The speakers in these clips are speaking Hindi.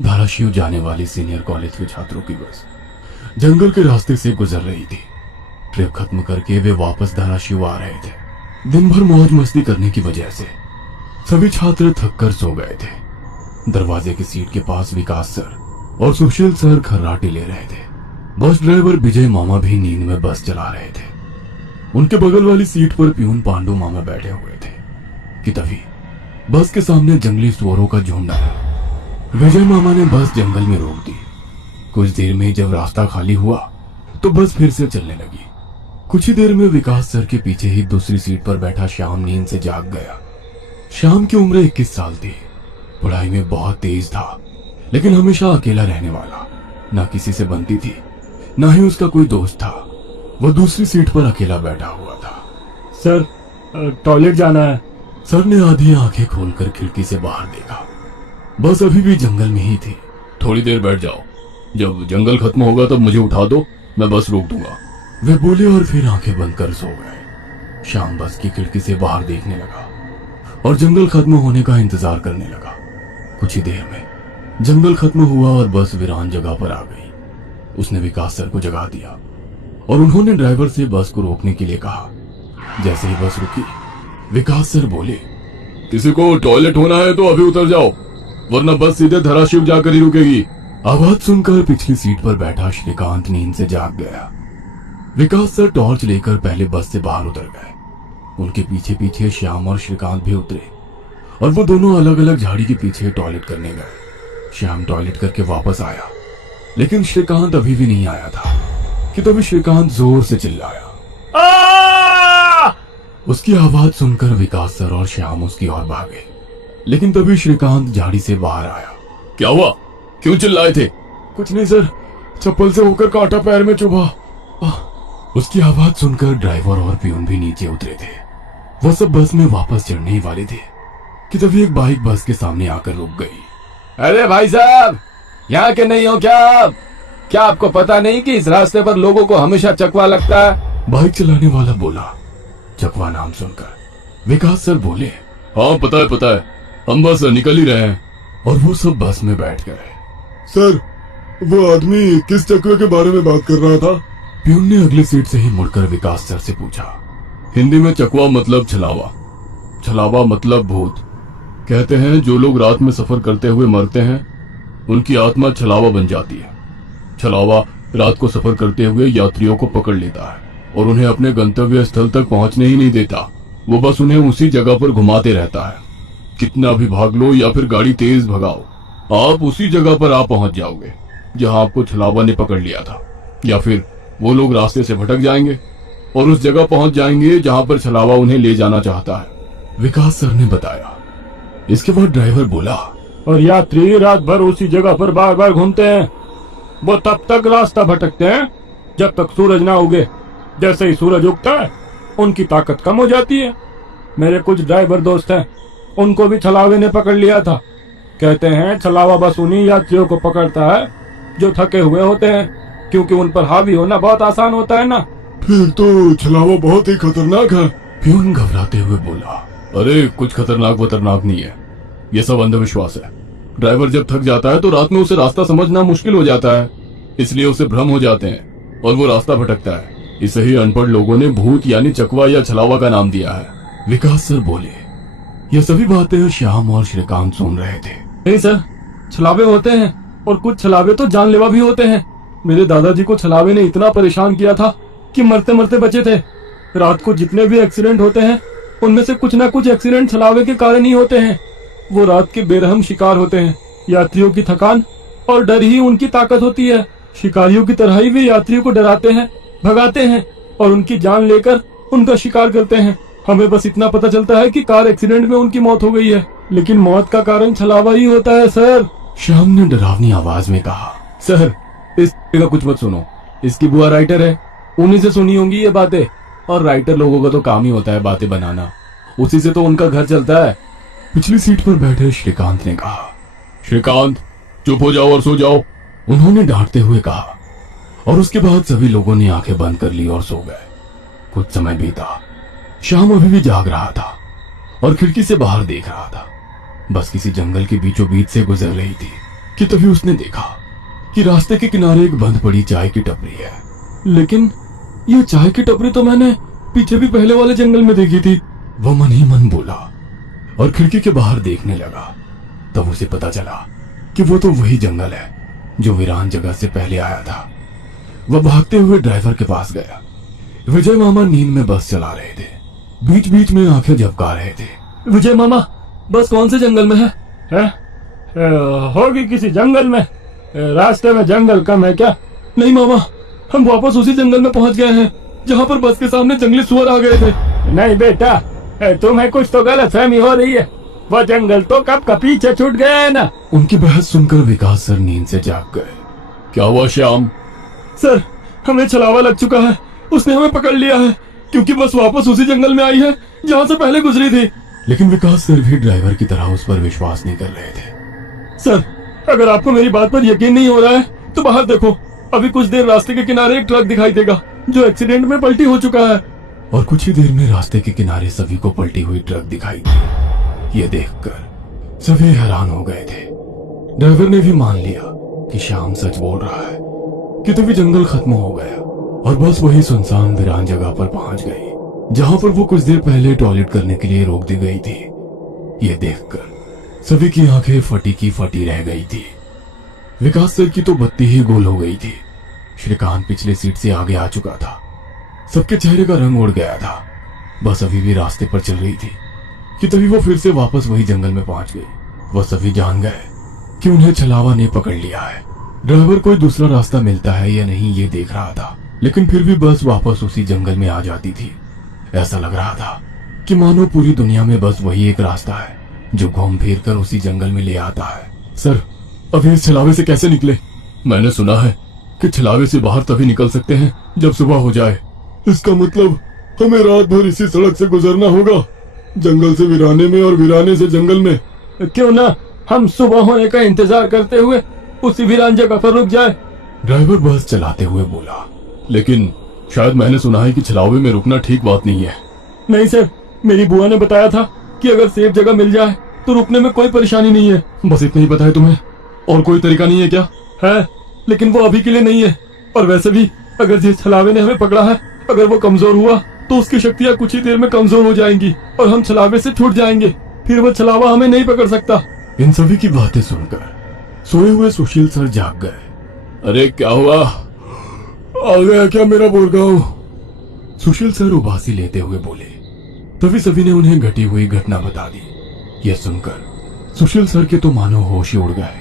धाराशिव जाने वाली सीनियर कॉलेज के छात्रों की बस जंगल के रास्ते से गुजर रही थी। ट्रिप खत्म करके वे वापस धाराशिव आ रहे थे। दिन भर मौज मस्ती करने की वजह से सभी छात्र थक कर सो गए थे। दरवाजे की सीट के पास विकास सर और सुशील सर खर्राटे ले रहे थे। बस ड्राइवर विजय मामा भी नींद में बस चला रहे थे। उनके बगल वाली सीट पर प्यून पांडु मामा बैठे हुए थे कि तभी बस के सामने जंगली सुअरों का झुंड आया। विजय मामा ने बस जंगल में रोक दी। कुछ देर में जब रास्ता खाली हुआ तो बस फिर से चलने लगी। कुछ ही देर में विकास सर के पीछे ही दूसरी सीट पर बैठा श्याम नींद से जाग गया। श्याम की उम्र 21 साल थी। पढ़ाई में बहुत तेज था, लेकिन हमेशा अकेला रहने वाला। ना किसी से बनती थी, ना ही उसका कोई दोस्त था। वो दूसरी सीट पर अकेला बैठा हुआ था। सर, टॉयलेट जाना है। सर ने आधी आंखें खोलकर खिड़की से बाहर देखा। बस अभी भी जंगल में ही थी। थोड़ी देर बैठ जाओ, जब जंगल खत्म होगा तब मुझे उठा दो, मैं बस रोक दूंगा। वे बोले और फिर आंखें बंद कर सो गए। श्याम बस की खिड़की से बाहर देखने लगा और जंगल खत्म होने का इंतजार करने लगा। कुछ ही देर में जंगल खत्म हुआ और बस वीरान जगह पर आ गई। उसने विकास सर को जगा दिया और उन्होंने ड्राइवर से बस को रोकने के लिए कहा। जैसे ही बस रुकी, विकास सर बोले, किसी को टॉयलेट होना है तो अभी उतर जाओ, वरना बस सीधे धाराशिव जाकर ही रुकेगी। आवाज सुनकर पिछली सीट पर बैठा श्रीकांत नींद से जाग गया। विकास सर टॉर्च लेकर पहले बस से बाहर उतर गए। उनके पीछे पीछे श्याम और श्रीकांत भी उतरे और वो दोनों अलग अलग झाड़ी के पीछे टॉयलेट करने गए। श्याम टॉयलेट करके वापस आया, लेकिन श्रीकांत अभी भी नहीं आया था कि तभी श्रीकांत जोर से चिल्लाया। उसकी आवाज सुनकर विकास सर और श्याम उसकी ओर भागे, लेकिन तभी श्रीकांत झाड़ी से बाहर आया। क्या हुआ, क्यों चिल्लाए थे? कुछ नहीं सर, चप्पल से होकर कांटा पैर में चुभा। उसकी आवाज सुनकर ड्राइवर और प्यून भी नीचे उतरे थे। वो सब बस में वापस चढ़ने ही वाले थे कि तभी एक बाइक बस के सामने आकर रुक गई। अरे भाई साहब, यहाँ के नहीं हो क्या आप? क्या आपको पता नहीं कि इस रास्ते पर लोगों को हमेशा चकवा लगता है? बाइक चलाने वाला बोला। चकवा नाम सुनकर विकास सर बोले, हाँ पता है, हम बस निकल ही रहे हैं। और वो सब बस में बैठ गए। सर, वो आदमी किस चकवे के बारे में बात कर रहा था? प्यून ने अगली सीट से ही मुड़कर विकास सर से पूछा। हिंदी में चकवा मतलब छलावा, छलावा मतलब भूत। कहते हैं जो लोग रात में सफर करते हुए मरते हैं उनकी आत्मा छलावा बन जाती है। छलावा रात को सफर करते हुए यात्रियों को पकड़ लेता है और उन्हें अपने गंतव्य स्थल तक पहुंचने ही नहीं देता। वो बस उन्हें उसी जगह पर घुमाते रहता है। कितना भी भाग लो या फिर गाड़ी तेज भगाओ, आप उसी जगह पर आप पहुंच जाओगे जहां आपको छलावा ने पकड़ लिया था। या फिर वो लोग रास्ते से भटक जाएंगे और उस जगह पहुंच जाएंगे जहां पर छलावा उन्हें ले जाना चाहता है। विकास सर ने बताया। इसके बाद ड्राइवर बोला, और यात्री रात भर उसी जगह पर बार बार घूमते हैं। वो तब तक रास्ता भटकते हैं जब तक सूरज ना उगे। जैसे ही सूरज उगता है उनकी ताकत कम हो जाती है। मेरे कुछ ड्राइवर दोस्त हैं, उनको भी छलावे ने पकड़ लिया था। कहते हैं छलावा बस उन्हीं यात्रियों को पकड़ता है जो थके हुए होते हैं, क्योंकि उन पर हावी होना बहुत आसान होता है ना। फिर तो छलावा बहुत ही खतरनाक है। प्यून घबराते हुए बोला। अरे कुछ खतरनाक नहीं है, ये सब अंधविश्वास है। ड्राइवर जब थक जाता है तो रात में उसे रास्ता समझना मुश्किल हो जाता है, इसलिए उसे भ्रम हो जाते हैं और वो रास्ता भटकता है। इसे ही अनपढ़ लोगों ने भूत यानी चकवा या छलावा का नाम दिया है। विकास सर बोले। ये सभी बातें श्याम और श्रीकांत सुन रहे थे। नहीं सर, छलावे होते हैं और कुछ छलावे तो जानलेवा भी होते हैं। मेरे दादाजी को छलावे ने इतना परेशान किया था कि मरते मरते बचे थे। रात को जितने भी एक्सीडेंट होते हैं उनमें से कुछ ना कुछ एक्सीडेंट छलावे के कारण ही होते हैं। वो रात के बेरहम शिकार होते हैं। यात्रियों की थकान और डर ही उनकी ताकत होती है। शिकारियों की तरह ही वे यात्रियों को डराते हैं, भगाते हैं और उनकी जान लेकर उनका शिकार करते हैं। हमें बस इतना पता चलता है कि कार एक्सीडेंट में उनकी मौत हो गई है, लेकिन मौत का कारण छलावा ही होता है सर। श्याम ने डरावनी आवाज में कहा। सर, इस का कुछ मत सुनो। इसकी बुआ राइटर है, उन्हीं से सुनी होंगी ये बातें। और राइटर लोगों का तो काम ही होता है बातें बनाना, उसी से तो उनका घर चलता है। पिछली सीट पर बैठे श्रीकांत ने कहा। श्रीकांत, चुप हो जाओ और सो जाओ, उन्होंने डांटते हुए कहा। और उसके बाद सभी लोगों ने आंखें बंद कर ली और सो गए। कुछ समय बीता। श्याम अभी भी जाग रहा था और खिड़की से बाहर देख रहा था। बस किसी जंगल के बीचों बीच से गुजर रही थी कि तभी उसने देखा कि रास्ते के किनारे एक बंद पड़ी चाय की टपरी है। लेकिन ये चाय की टपरी तो मैंने पीछे भी पहले वाले जंगल में देखी थी। वह मन ही मन बोला और खिड़की के बाहर देखने लगा। तब उसे पता चला कि वो तो वही जंगल है जो वीरान जगह से पहले आया था। वह भागते हुए ड्राइवर के पास गया। विजय मामा नींद में बस चला रहे थे, बीच बीच में आंखें झपका रहे थे। विजय मामा, बस कौन से जंगल में है? होगी किसी जंगल में। रास्ते में जंगल कम है क्या? नहीं मामा, हम वापस उसी जंगल में पहुंच गए हैं जहाँ पर बस के सामने जंगली सुअर आ गए थे। नहीं बेटा, तुम्हें कुछ तो गलतफहमी हो रही है। वो जंगल तो कब का पीछे छूट गया है ना। उनकी बहस सुनकर विकास सर नींद से जाग गए। क्या हुआ श्याम? सर, हमें छलावा लग चुका है। उसने हमें पकड़ लिया है क्योंकि बस वापस उसी जंगल में आई है जहाँ से पहले गुजरी थी। लेकिन विकास सर भी ड्राइवर की तरह उस पर विश्वास नहीं कर रहे थे। सर, अगर आपको मेरी बात पर यकीन नहीं हो रहा है तो बाहर देखो। अभी कुछ देर रास्ते के किनारे एक ट्रक दिखाई देगा जो एक्सीडेंट में पलटी हो चुका है। और कुछ ही देर में रास्ते के किनारे सभी को पलटी हुई ट्रक दिखाई दी। ये देखकर सभी हैरान हो गए थे। ड्राइवर ने भी मान लिया कि श्याम सच बोल रहा है कि तभी जंगल खत्म हो गया और बस वही सुनसान वीरान जगह पर पहुंच गई जहां पर वो कुछ देर पहले टॉयलेट करने के लिए रोक दी गई थी। ये देखकर सभी की आंखें फटी की फटी रह गई थी। विकास सर की तो बत्ती ही गोल हो गई थी। श्रीकांत पिछले सीट से आगे आ चुका था। सबके चेहरे का रंग उड़ गया था। बस अभी भी रास्ते पर चल रही थी कि तभी वो फिर से वापस वही जंगल में पहुंच गई। वह सभी जान गए कि उन्हें छलावा ने पकड़ लिया है। ड्राइवर कोई दूसरा रास्ता मिलता है या नहीं ये देख रहा था, लेकिन फिर भी बस वापस उसी जंगल में आ जाती थी। ऐसा लग रहा था कि मानो पूरी दुनिया में बस वही एक रास्ता है जो घूम फिर कर उसी जंगल में ले आता है। सर, अभी इस छलावे से कैसे निकले? मैंने सुना है कि छलावे से बाहर तभी निकल सकते हैं जब सुबह हो जाए। इसका मतलब हमें रात भर इसी सड़क से गुजरना होगा, जंगल से वीराने में और वीराने से जंगल में। क्यों ना हम सुबह होने का इंतजार करते हुए उसी वीरान जगह पर रुक जाए। ड्राइवर बस चलाते हुए बोला। लेकिन शायद मैंने सुना है कि छलावे में रुकना ठीक बात नहीं है। नहीं सर, मेरी बुआ ने बताया था कि अगर सेफ जगह मिल जाए तो रुकने में कोई परेशानी नहीं है। बस इतना ही पता है तुम्हें? और कोई तरीका नहीं है क्या? है, लेकिन वो अभी के लिए नहीं है। और वैसे भी अगर जिस छलावे ने हमें पकड़ा है, अगर वो कमजोर हुआ तो उसकी शक्तियाँ कुछ ही देर में कमजोर हो जाएंगी और हम छलावे से छूट जाएंगे। फिर वो छलावा हमें नहीं पकड़ सकता। इन सभी की बातें सुनकर सोए हुए सुशील सर जाग गए। अरे क्या हुआ? आ गया क्या मेरा बोरगांव? सुशील सर उबासी लेते हुए बोले। तभी सभी ने उन्हें घटी हुई घटना बता दी। यह सुनकर सुशील सर के तो मानो होश ही उड़ गए।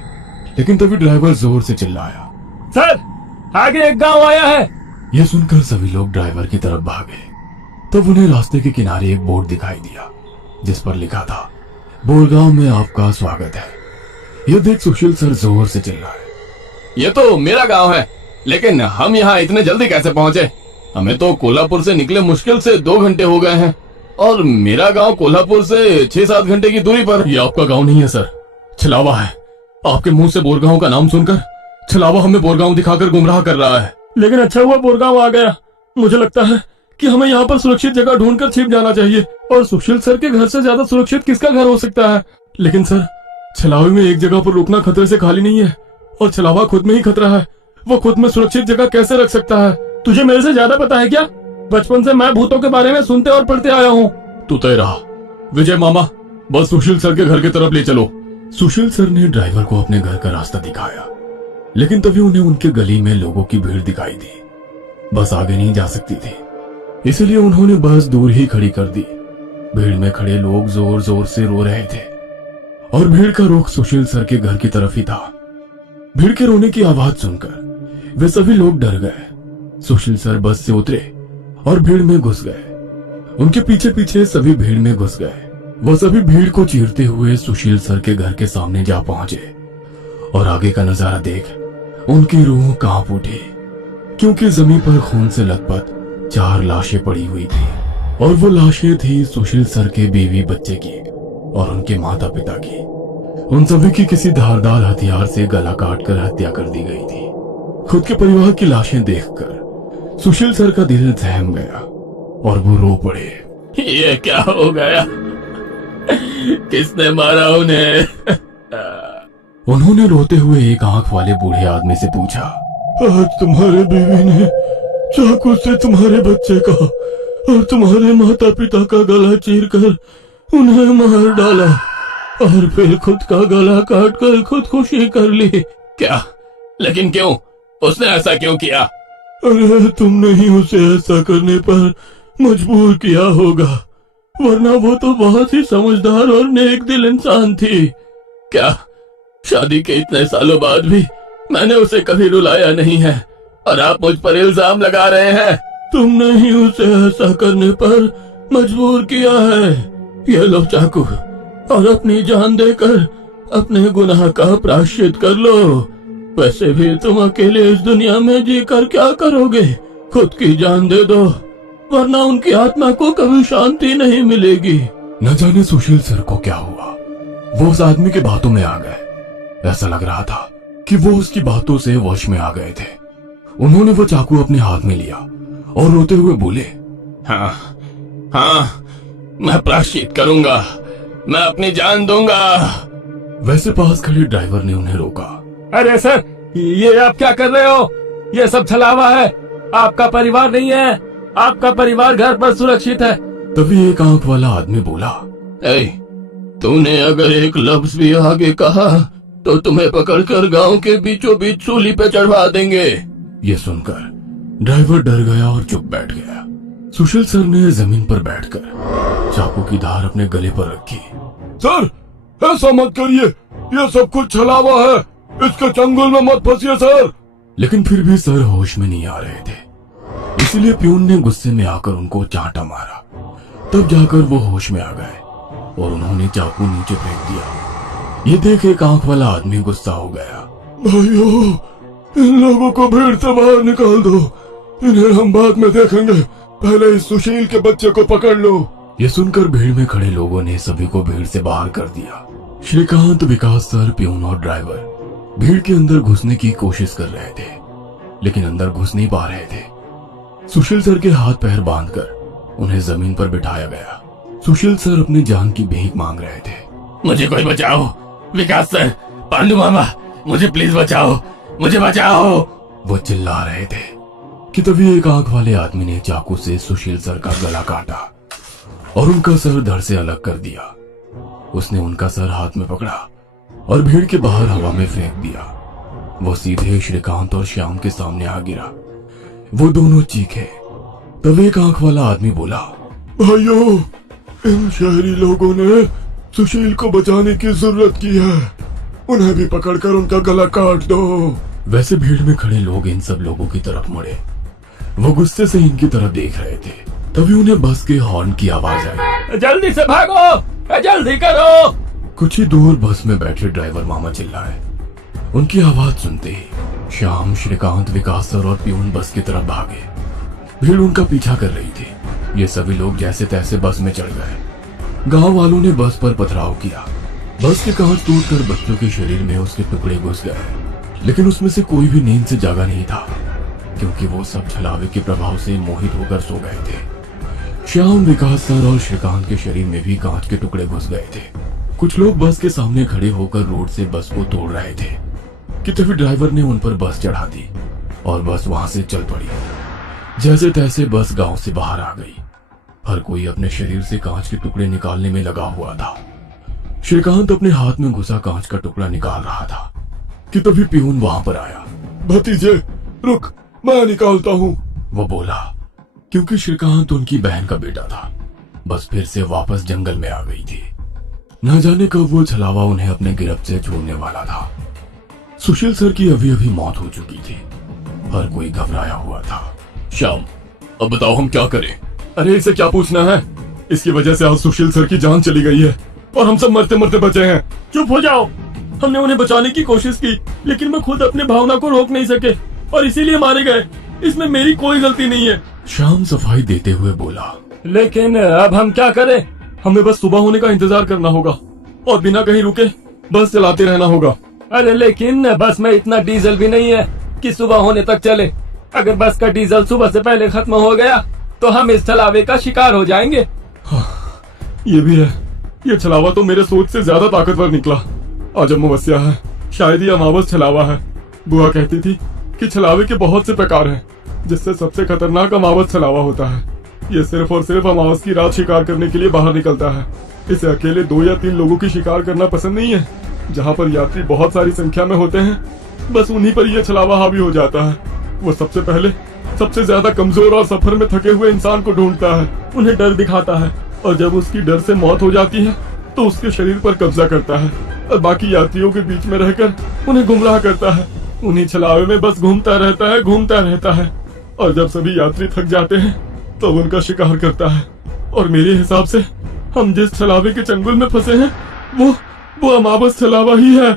लेकिन तभी ड्राइवर जोर से चिल्लाया, सर, आगे एक गांव आया है। यह सुनकर सभी लोग ड्राइवर की तरफ भागे। तब उन्हें रास्ते के किनारे एक बोर्ड दिखाई दिया जिस पर लिखा था, बोरगांव में आपका स्वागत है। यह देख सुशील सर जोर से चिल्लाए, ये तो मेरा गांव है, लेकिन हम यहाँ इतने जल्दी कैसे पहुँचे? हमें तो कोल्हापुर से निकले मुश्किल से 2 घंटे हो गए हैं और मेरा गांव कोल्हापुर से 6-7 घंटे की दूरी पर। ये आपका गांव नहीं है सर, छलावा है। आपके मुंह से बोरगांव का नाम सुनकर छलावा हमें बोरगांव दिखाकर गुमराह कर रहा है। लेकिन अच्छा हुआ बोरगांव आ गया। मुझे लगता है कि हमें यहाँ पर सुरक्षित जगह ढूंढकर छिप जाना चाहिए। और सुशील सर के घर से ज्यादा सुरक्षित किसका घर हो सकता है? लेकिन सर, छलावे में एक जगह पर रुकना खतरे से खाली नहीं है और छलावा खुद में ही खतरा है। वो खुद में सुरक्षित जगह कैसे रख सकता है? तुझे मेरे से ज्यादा पता है क्या? बचपन से मैं भूतों के बारे में सुनते और पढ़ते आया हूँ। तू तय रहा। विजय मामा, बस सुशील सर के घर की तरफ ले चलो। सुशील सर ने ड्राइवर को अपने घर का रास्ता दिखाया, लेकिन तभी उन्हें उनके गली में लोगों की भीड़ दिखाई दी। बस आगे नहीं जा सकती थी, इसलिए उन्होंने बस दूर ही खड़ी कर दी। भीड़ में खड़े लोग जोर जोर से रो रहे थे और भीड़ का रुख सुशील सर के घर की तरफ ही था। भीड़ के रोने की आवाज सुनकर वे सभी लोग डर गए। सुशील सर बस से उतरे और भीड़ में घुस गए। उनके पीछे पीछे सभी भीड़ में घुस गए। वह सभी भीड़ को चीरते हुए सुशील सर के घर के सामने जा पहुंचे और आगे का नजारा देख उनकी रूह कांप उठी, क्योंकि जमीन पर खून से लथपथ 4 लाशें पड़ी हुई थी और वो लाशें थी सुशील सर के बीवी बच्चे की और उनके माता पिता की। उन सभी की किसी धारदार हथियार से गला काटकर हत्या कर दी गई थी। खुद के परिवार की लाशें देखकर सुशील सर का दिल सहम गया और वो रो पड़े। ये क्या हो गया? किसने मारा उन्हें? उन्होंने रोते हुए एक आंख वाले बूढ़े आदमी से पूछा, आज तुम्हारे बीवी ने चाकू से तुम्हारे बच्चे का और तुम्हारे माता पिता का गला चीरकर उन्हें मार डाला और फिर खुद का गला काटकर खुदकुशी कर ली। क्या? लेकिन क्यों? उसने ऐसा क्यों किया? अरे तुमने ही उसे ऐसा करने पर मजबूर किया होगा, वरना वो तो बहुत ही समझदार और नेक दिल इंसान थी। क्या शादी के इतने सालों बाद भी मैंने उसे कभी रुलाया नहीं है और आप मुझ पर इल्जाम लगा रहे हैं? तुमने ही उसे ऐसा करने पर मजबूर किया है। ये लो चाकू और अपनी जान देकर अपने गुनाह का प्रायश्चित कर लो। वैसे भी तुम अकेले इस दुनिया में जीकर क्या करोगे? खुद की जान दे दो, वरना उनकी आत्मा को कभी शांति नहीं मिलेगी। न जाने सुशील सर को क्या हुआ, वो उस आदमी के बातों में आ गए। ऐसा लग रहा था कि वो उसकी बातों से वश में आ गए थे। उन्होंने वो चाकू अपने हाथ में लिया और रोते हुए बोले, हाँ हाँ, मैं प्रायश्चित करूंगा, मैं अपनी जान दूंगा। वैसे पास खड़े ड्राइवर ने उन्हें रोका। अरे सर, ये आप क्या कर रहे हो? ये सब छलावा है, आपका परिवार नहीं है। आपका परिवार घर पर सुरक्षित है। तभी एक आंख वाला आदमी बोला, ए, तूने अगर एक लफ्ज भी आगे कहा तो तुम्हें पकड़कर गांव के बीचों बीच सूली पे चढ़वा देंगे। ये सुनकर ड्राइवर डर गया और चुप बैठ गया। सुशील सर ने जमीन पर बैठकर चाकू की धार अपने गले पर रखी। सर, ऐसा मत करिए, ये सब कुछ छलावा है, इसके चंगुल में मत फंसिए सर। लेकिन फिर भी सर होश में नहीं आ रहे थे, इसलिए प्यून ने गुस्से में आकर उनको चांटा मारा। तब जाकर वो होश में आ गए और उन्होंने चाकू नीचे फेंक दिया। ये देख एक आंख वाला आदमी गुस्सा हो गया। भाइयों, इन लोगों को भीड़ से बाहर निकाल दो, इन्हें हम बाद में देखेंगे, पहले इस सुशील के बच्चे को पकड़ लो। ये सुनकर भीड़ में खड़े लोगों ने सभी को भीड़ से बाहर कर दिया। श्रीकांत, विकास सर, प्यून और ड्राइवर भीड़ के अंदर घुसने की कोशिश कर रहे थे, लेकिन अंदर घुस नहीं पा रहे थे। सुशील सर के हाथ पैर बांधकर उन्हें जमीन पर बिठाया गया। सुशील सर अपनी जान की भीख मांग रहे थे। मुझे कोई बचाओ, विकास सर, पांडु मामा, मुझे प्लीज बचाओ, मुझे बचाओ। वो चिल्ला रहे थे कि तभी एक आंख वाले आदमी ने चाकू से सुशील सर का गला काटा और उनका सर धड़ से अलग कर दिया। उसने उनका सर हाथ में पकड़ा और भीड़ के बाहर हवा में फेंक दिया। वो सीधे श्रीकांत और श्याम के सामने आ गिरा। वो दोनों चीखे। तब एक आंख वाला आदमी बोला, भाइयों, इन शहरी लोगों ने सुशील को बचाने की जरूरत की है, उन्हें भी पकड़कर उनका गला काट दो। वैसे भीड़ में खड़े लोग इन सब लोगों की तरफ मुड़े। वो गुस्से से इनकी तरफ देख रहे थे। तभी उन्हें बस के हॉर्न की आवाज आई। जल्दी से भागो, जल्दी करो। कुछ ही दूर बस में बैठे ड्राइवर मामा चिल्लाए। उनकी आवाज सुनते ही श्याम, श्रीकांत, विकास सर और प्यून बस की तरफ भागे। भीड़ उनका पीछा कर रही थी। ये सभी लोग जैसे तैसे बस में चढ़ गए। गांव वालों ने बस पर पथराव किया। बस के कांच टूटकर बच्चों के शरीर में उसके टुकड़े घुस गए, लेकिन उसमें से कोई भी नींद से जागा नहीं था, क्योंकि वो सब छलावे के प्रभाव से मोहित होकर सो गए थे। श्याम, विकास सर और श्रीकांत के शरीर में भी कांच के टुकड़े घुस गए थे। कुछ लोग बस के सामने खड़े होकर रोड से बस को तोड़ रहे थे कि तभी ड्राइवर ने उन पर बस चढ़ा दी और बस वहां से चल पड़ी। जैसे तैसे बस गांव से बाहर आ गई। हर कोई अपने शरीर से कांच के टुकड़े निकालने में लगा हुआ था। श्रीकांत अपने हाथ में घुसा कांच का टुकड़ा निकाल रहा था कि तभी प्यून वहां पर आया। भतीजे, रुक, मैं निकालता हूँ, वो बोला, क्योंकि श्रीकांत उनकी बहन का बेटा था। बस फिर से वापस जंगल में आ गई थी। न जाने कब वो छलावा उन्हें अपने गिरफ्त से छोड़ने वाला था। सुशील सर की अभी अभी मौत हो चुकी थी। हर कोई घबराया हुआ था। श्याम, अब बताओ हम क्या करें? अरे इसे क्या पूछना है, इसकी वजह से आज सुशील सर की जान चली गई है और हम सब मरते मरते बचे हैं। चुप हो जाओ। हमने उन्हें बचाने की कोशिश की, लेकिन मैं खुद अपने भावना को रोक नहीं सके और इसीलिए मारे गए। इसमें मेरी कोई गलती नहीं है। श्याम सफाई देते हुए बोला, लेकिन अब हम क्या करें? हमें बस सुबह होने का इंतजार करना होगा और बिना कहीं रुके बस चलाते रहना होगा। अरे लेकिन बस में इतना डीजल भी नहीं है कि सुबह होने तक चले। अगर बस का डीजल सुबह से पहले खत्म हो गया तो हम इस छलावे का शिकार हो जाएंगे। ये भी है, ये छलावा तो मेरे सोच से ज्यादा ताकतवर निकला। आज अमावस्या है, शायद ये अमावस छलावा है। बुआ कहती थी कि छलावे के बहुत से प्रकार हैं, जिससे सबसे खतरनाक अमावस छलावा होता है। ये सिर्फ और सिर्फ अमावस की रात शिकार करने के लिए बाहर निकलता है। इसे अकेले 2 या 3 लोगों की शिकार करना पसंद नहीं है। जहाँ पर यात्री बहुत सारी संख्या में होते हैं, बस उन्हीं पर यह छलावा हावी हो जाता है। वो सबसे पहले सबसे ज्यादा कमजोर और सफर में थके हुए इंसान को ढूंढता है, उन्हें डर दिखाता है, और जब उसकी डर से मौत हो जाती है तो उसके शरीर पर कब्जा करता है और बाकी यात्रियों के बीच में रहकर उन्हें गुमराह करता है। उन्हीं छलावे में बस घूमता रहता है, और जब सभी यात्री थक जाते हैं तो उनका शिकार करता है। और मेरे हिसाब से हम जिस छलावे के चंगुल में फंसे हैं वो अमावस छलावा ही है,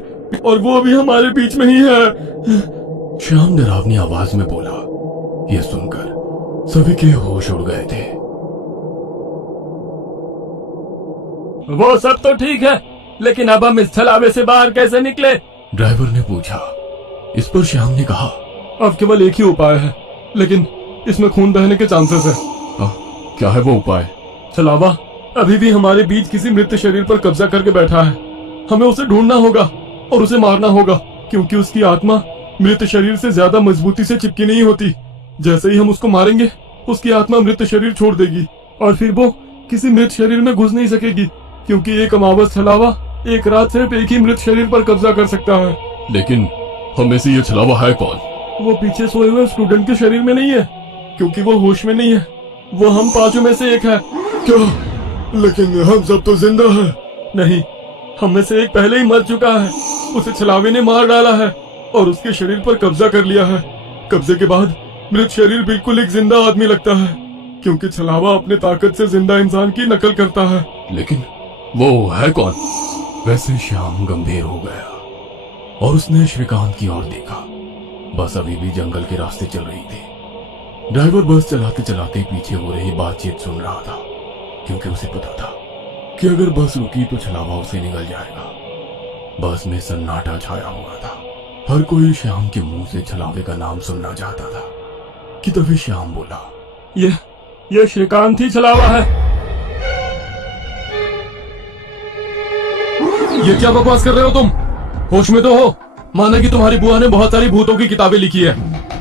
और वो अभी हमारे बीच में ही है। श्याम डरावनी आवाज में बोला। यह सुनकर सभी के होश उड़ गए थे। वो सब तो ठीक है, लेकिन अब हम इस छलावे से बाहर कैसे निकले? ड्राइवर ने पूछा। इस पर श्याम ने कहा, अब केवल एक ही उपाय है, लेकिन इसमें खून बहने के चांसेस है। क्या है वो उपाय? छलावा अभी भी हमारे बीच किसी मृत शरीर पर कब्जा करके बैठा है। हमें उसे ढूंढना होगा और उसे मारना होगा, क्योंकि उसकी आत्मा मृत शरीर से ज्यादा मजबूती से चिपकी नहीं होती। जैसे ही हम उसको मारेंगे, उसकी आत्मा मृत शरीर छोड़ देगी और फिर वो किसी मृत शरीर में घुस नहीं सकेगी, क्योंकि एक अमावस छलावा एक रात सिर्फ एक ही मृत शरीर पर कब्जा कर सकता है। लेकिन हमें से ये छलावा है कौन? वो पीछे सोए हुए स्टूडेंट के शरीर में नहीं है, क्योंकि वो होश में नहीं है। वो हम 5 में से एक है। क्या? लेकिन हम सब तो जिंदा हैं। नहीं, हम में से एक पहले ही मर चुका है। उसे छलावे ने मार डाला है और उसके शरीर पर कब्जा कर लिया है। कब्जे के बाद मृत शरीर बिल्कुल एक जिंदा आदमी लगता है, क्योंकि छलावा अपने ताकत से जिंदा इंसान की नकल करता है। लेकिन वो है कौन? वैसे श्याम गंभीर हो गया और उसने श्रीकांत की ओर देखा। बस अभी भी जंगल के रास्ते चल रही थी। ड्राइवर बस चलाते चलाते पीछे हो रही बातचीत सुन रहा था, क्योंकि उसे पता था कि अगर बस रुकी तो छलावा उसे निगल जाएगा। बस में सन्नाटा छाया हुआ था। हर कोई श्याम के मुंह से छलावे का नाम सुनना चाहता था कि तभी श्याम बोला, ये श्रीकांत ही छलावा है। ये क्या बकवास कर रहे हो तुम? होश में तो हो? माना कि तुम्हारी बुआ ने बहुत सारी भूतों की किताबें लिखी है,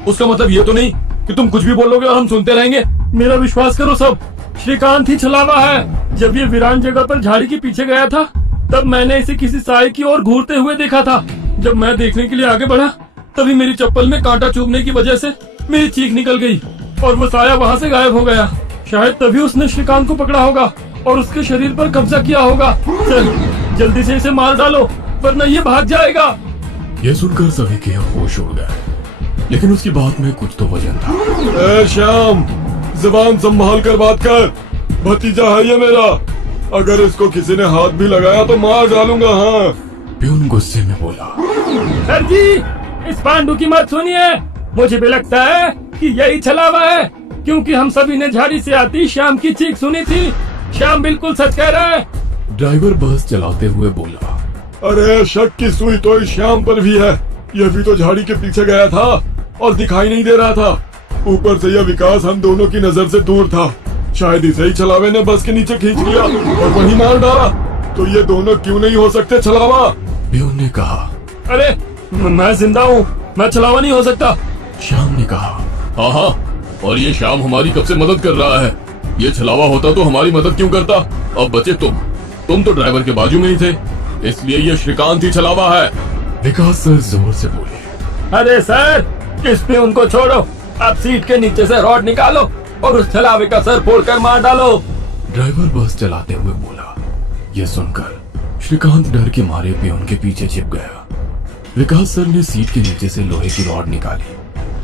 उसका मतलब ये तो नहीं कि तुम कुछ भी बोलोगे और हम सुनते रहेंगे। मेरा विश्वास करो सब, श्रीकांत ही छलावा है। जब ये वीरान जगह पर झाड़ी के पीछे गया था, तब मैंने इसे किसी साए की ओर घूरते हुए देखा था। जब मैं देखने के लिए आगे बढ़ा, तभी मेरी चप्पल में कांटा चुभने की वजह से मेरी चीख निकल गई और वो साया वहाँ से गायब हो गया। शायद तभी उसने श्रीकांत को पकड़ा होगा और उसके शरीर पर कब्जा किया होगा। चल, जल्दी से इसे मार डालो, वरना ये भाग जाएगा। यह सुनकर सभी के होश उड़ गए, लेकिन उसकी बात में कुछ तो वजन था। ए श्याम, जुबान संभाल कर बात कर। भतीजा है ये मेरा, अगर इसको किसी ने हाथ भी लगाया तो मार डालूंगा। हाँ। प्यून गुस्से में बोला, सर जी, इस पांडु की मत सुनिए। मुझे भी लगता है कि यही छलावा है, क्योंकि हम सभी ने झाड़ी से आती श्याम की चीख सुनी थी। श्याम बिल्कुल सच कह रहा है। ड्राइवर बस चलाते हुए बोला, अरे शक की सुई तो इस श्याम पर भी है। यह भी तो झाड़ी के पीछे गया था और दिखाई नहीं दे रहा था। ऊपर से यह विकास हम दोनों की नजर से दूर था। शायद इसे ही छलावे ने बस के नीचे खींच लिया और वहीं मार डाला। तो ये दोनों क्यों नहीं हो सकते छलावा? प्यून ने कहा। अरे मैं जिंदा हूँ, मैं छलावा नहीं हो सकता। श्याम ने कहा, हाँ, और ये श्याम हमारी कब से मदद कर रहा है। ये छलावा होता तो हमारी मदद क्यों करता? अब बचे तुम तो ड्राइवर के बाजू में ही थे, इसलिए ये श्रीकांत ही छलावा है। विकास सर जोर से बोले, अरे सर, इस पे उनको छोड़ो। आप सीट के नीचे से रॉड निकालो और उस छलावे का सर फोड़कर मार डालो। ड्राइवर बस चलाते हुए बोला। यह सुनकर श्रीकांत डर के मारे प्यून के पीछे छिप गया। विकास सर ने सीट के नीचे से लोहे की रॉड निकाली।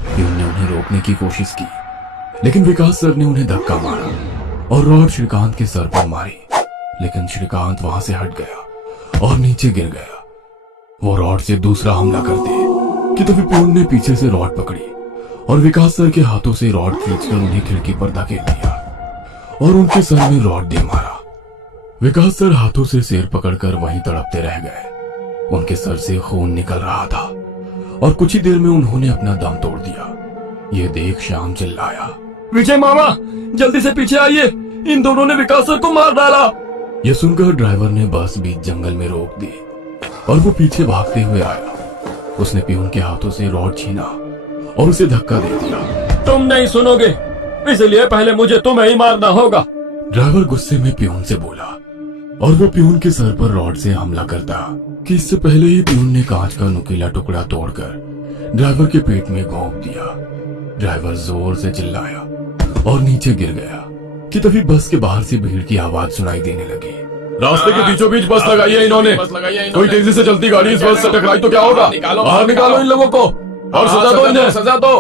प्यून ने उन्हें रोकने की कोशिश की, लेकिन विकास सर ने उन्हें धक्का मारा और रॉड श्रीकांत के सर पर मारी। लेकिन श्रीकांत वहां से हट गया और नीचे गिर गया। वो रॉड से दूसरा हमला करते कि तभी प्यून ने पीछे से रॉड पकड़ी और विकास सर के हाथों से रॉड खींचकर उन्हें खिड़की पर धकेल दिया और उनके सर में रॉड दे मारा। विकास सर हाथों से सिर पकड़कर वहीं तड़पते रह गए। उनके सर से खून निकल रहा था और कुछ ही देर में उन्होंने अपना दम तोड़ दिया। ये देख श्याम चिल्लाया, विजय मामा, जल्दी से पीछे आइए, इन दोनों ने विकास सर को मार डाला। यह सुनकर ड्राइवर ने बस बीच जंगल में रोक दी और वो पीछे भागते हुए आया। उसने पियून के हाथों से रॉड छीना और उसे धक्का दे दिया। तुम नहीं सुनोगे, इसलिए पहले मुझे तुम्हें ही मारना होगा। ड्राइवर गुस्से में पियून से बोला और वो पियून के सर पर रॉड से हमला करता कि इससे पहले ही पियून ने कांच का नुकीला टुकड़ा तोड़कर ड्राइवर के पेट में घोंप दिया। ड्राइवर जोर से चिल्लाया और नीचे गिर गया कि तभी बस के बाहर से भीड़ की आवाज सुनाई देने लगी। रास्ते के बीचों बीच बस लगाई है इन्होंने। कोई तेजी से चलती गाड़ी इस बस से टकराई तो क्या होगा? बाहर निकालो इन लोगों को और सजा दो इन्हें, सजा दो।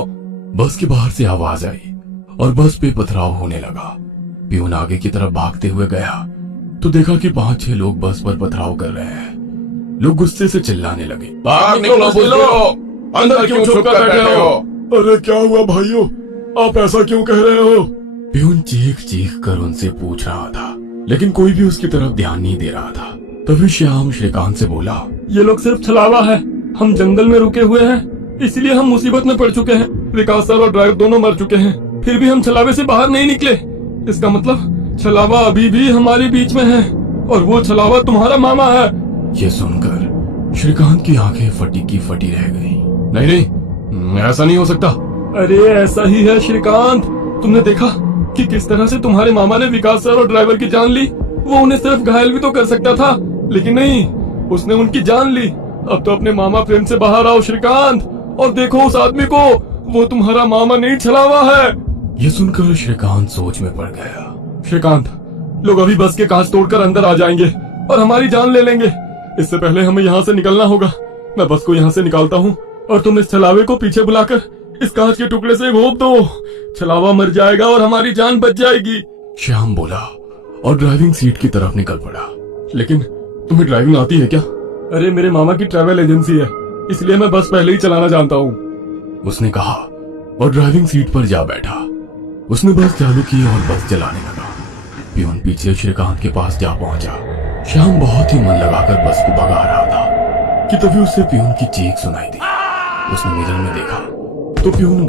बस के बाहर से आवाज आई और बस पे पथराव होने लगा। पियून आगे की तरफ भागते हुए गया तो देखा कि 5-6 लोग बस पर पथराव कर रहे हैं। लोग गुस्से से चिल्लाने लगे, बाहर निकलो बुज़दिलों, अंदर क्यों छुप कर बैठे हो? अरे क्या हुआ भाइयों, आप ऐसा क्यों कह रहे हो? पियून चीख चीख कर उनसे पूछ रहा था, लेकिन कोई भी उसकी तरफ ध्यान नहीं दे रहा था। तभी श्याम श्रीकांत से बोला, ये लोग सिर्फ छलावा है। हम जंगल में रुके हुए हैं, इसलिए हम मुसीबत में पड़ चुके हैं। विकास सर और ड्राइवर दोनों मर चुके हैं, फिर भी हम छलावे से बाहर नहीं निकले। इसका मतलब छलावा अभी भी हमारे बीच में है और वो छलावा तुम्हारा मामा है। ये सुनकर श्रीकांत की आंखें फटी की फटी रह गईं। नहीं नहीं, ऐसा नहीं हो सकता। अरे ऐसा ही है श्रीकांत, तुमने देखा कि किस तरह से तुम्हारे मामा ने विकास सर और ड्राइवर की जान ली। वो उन्हें सिर्फ घायल भी तो कर सकता था, लेकिन नहीं, उसने उनकी जान ली। अब तो अपने मामा प्रेम से बाहर आओ श्रीकांत और देखो उस आदमी को, वो तुम्हारा मामा नहीं छलावा है। ये सुनकर श्रीकांत सोच में पड़ गया। श्रीकांत, लोग अभी बस के कांच तोड़कर अंदर आ जाएंगे और हमारी जान ले लेंगे। इससे पहले हमें यहाँ से निकलना होगा। मैं बस को यहाँ से निकालता हूँ और तुम इस छलावे को पीछे बुलाकर इस कांच के टुकड़े से घोंप दो। छलावा मर जाएगा और हमारी जान बच जाएगी। श्याम बोला और ड्राइविंग सीट की तरफ निकल पड़ा। लेकिन तुम्हें ड्राइविंग आती है क्या? अरे मेरे मामा की ट्रैवल एजेंसी है, इसलिए मैं बस पहले ही चलाना जानता हूँ, उसने कहा और ड्राइविंग सीट पर जा बैठा। उसने बस चालू की और बस चलाने लगा। पियून पीछे श्रीकांत के पास जा पहुंचा। श्याम बहुत ही मन लगाकर बस को भगा रहा था कि तभी उसे पियून की चीख सुनाई दी। उसने मिरर में देखा तो पियून